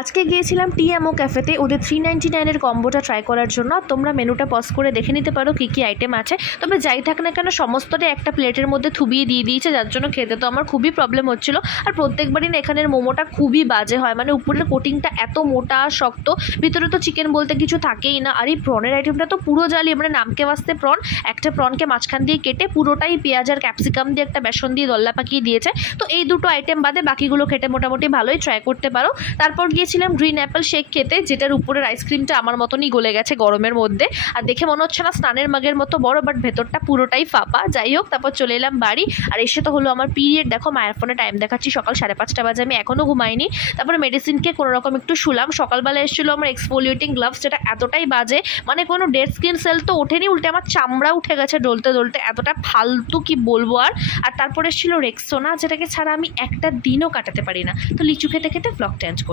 আজকে গিয়েছিলাম টিএমও ক্যাফেতে ওদের 399-এর কম্বোটা ট্রাই করার জন্য। তোমরা মেনুটা পজ করে দেখে নিতে পারো কী কী আইটেম আছে। তবে যাই থাক না কেন সমস্তটাই একটা প্লেটের মধ্যে থুবিয়ে দিয়ে দিয়েছে, যার জন্য খেতে তো আমার খুবই প্রবলেম হচ্ছিলো। আর প্রত্যেকবারই না এখানের মোমোটা খুবই বাজে হয়, মানে উপরের কোটিংটা এত মোটা আর শক্ত, ভিতরে তো চিকেন বলতে কিছু থাকেই না। আর এই প্রনের আইটেমটা তো পুরো জালি, মানে নামকে বাস্তে প্রন, একটা প্রনকে মাঝখান দিয়ে কেটে পুরোটাই পেঁয়াজ আর ক্যাপসিকাম দিয়ে একটা বেসন দিয়ে দল্লা পাকিয়ে দিয়েছে। তো এই দুটো আইটেম বাদে বাকিগুলো খেতে মোটামুটি ভালোই, ট্রাই করতে পারো। তারপর গিয়েছিলাম গ্রিন অ্যাপেল শেক খেতে, যেটার উপরের আইসক্রিমটা আমার মতনই গলে গেছে গরমের মধ্যে, আর দেখে মনে হচ্ছে না স্নানের মাগের মতো বড়, বাট ভেতরটা পুরোটাই ফাঁপা। যাই হোক, তারপর চলে এলাম বাড়ি। আর এসে তো হলো আমার পিরিয়ড। দেখো মায়ের ফোনে টাইম দেখাচ্ছি, সকাল 5:30 বাজে, আমি এখনও ঘুমাইনি। তারপরে মেডিসিনকে কোনোরকম একটু শুলাম। সকালবেলা এসেছিলো আমার এক্সফোলিয়েটিং গ্লাভস, যেটা এতটাই বাজে, মানে কোনো ডেড স্কিন সেল তো ওঠেনি, উল্টে আমার চামড়া উঠে গেছে ডলতে ডলতে, এতটা ফালতু কি বলবো। আর তারপরে এসেছিলো রেক্সোনা, যেটাকে ছাড়া আমি একটা দিনও কাটাতে পারি না। তো লিচু খেতে খেতে ব্লগটা এন্ড করি।